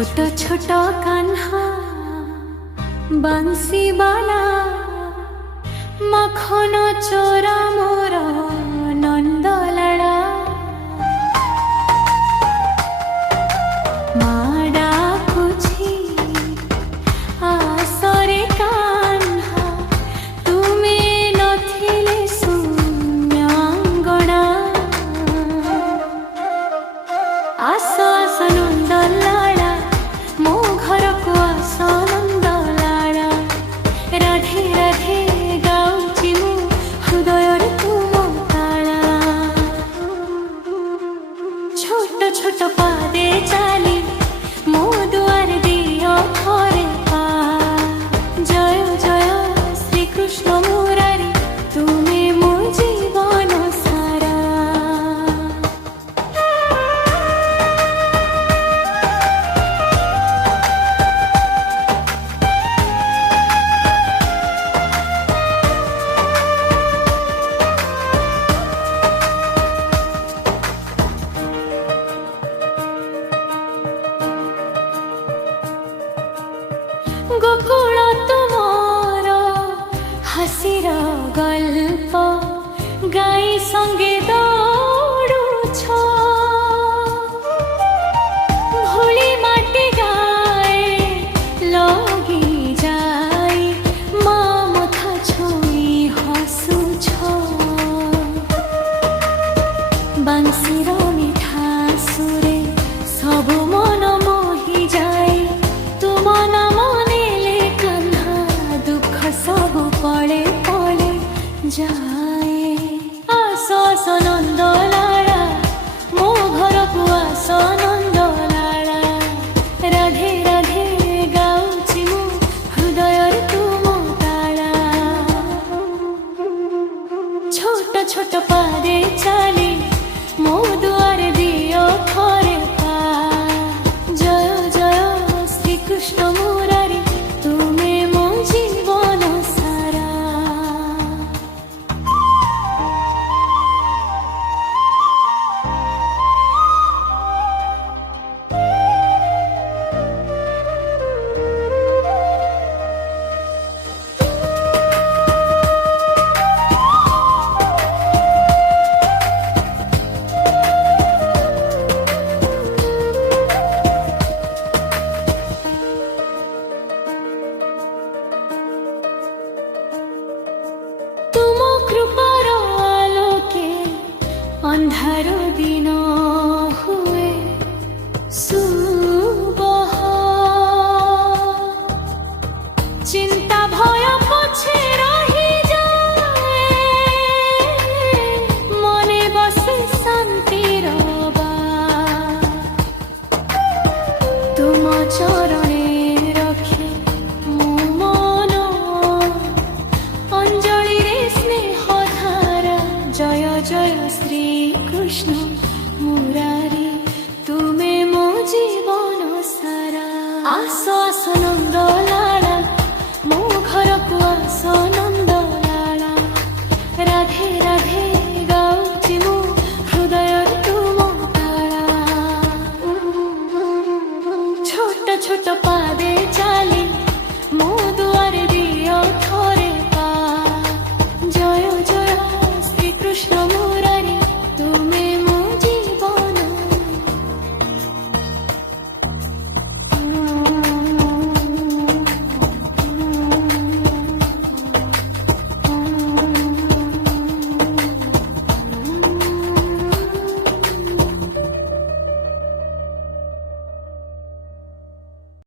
ছোট ছোট কাन्हा বাঁশিবালা মাখন চোরা মোর নন্দলালা মা ডাকুছি আসরে কাन्हा তুমি নথিলে শূন্যাঙ্গনা আস আস নন্দলালা ମୋ ଘରକୁ ଆସ ନନ୍ଦଲାଳା ରାଧେ ରାଧେ ଗାଉଛି ମୁଁ ହୃଦୟରେ ତୁମ ତାଳା ଛୋଟ ଛୋଟ ପାଦେ ଚାଲି ମୋ ଦୁଆରେ ଦିଅ ଥରେ ପା ଜୟ ଜୟ ଶ୍ରୀକୃଷ୍ଣ ମୁରାରୀ ତୁମେ ମୋ ଜୀବନ ସାରା গোকুল তোমার হাসির গল্প গাই সঙ্গে দৌড়ুছ ভুলি মাটি গায়ে লগি যাই মা মথা ছুঁই হসুছ বাঁশির মিঠা সুরে সবু মন মোহি যায় তুম নাম নেলে কাन्हा দুঃখ সবু পড়ে পড়ে যায় আস আস নন্দলালা ମୋ ଘରକୁ ଆସ ନନ୍ଦଲାଳା ରାଧେ ରାଧେ ଗାଉଛି ମୁଁ ହୃଦୟରେ ତୁମ ତାଳା ଛୋଟ ଛୋଟ ପାଦେ ଚାଲି ମୋ ଦୁଆରେ ଦିଅ ଥରେ ପା ଜୟ ଜୟ ଶ୍ରୀକୃଷ୍ଣ ମୁରାରୀ ତୁମେ ମୋ ଜୀବନ ସାରା তুম কৃপার আলোকে অন্ধার দিন হুয়ে সুবহ চিন্তা ভয় পছে রহি যায় মনে বসে শান্তির বাস তুম চরণে রখে ମୋ মন অঞ্জলিরে স্নেহ ধারা জয় জয় শ্রীকৃষ্ণ মুরারি তুমে মো জীবন সারা আস আস নন্দলালা ମୋ ঘরକୁ আস নন্দলালা রাধে রাধে গাଉଛି ମୁଁ হৃদୟରେ ତୁମ ତାଳା ଛୋଟ ଛୋଟ ପାଦେ ଚାଲି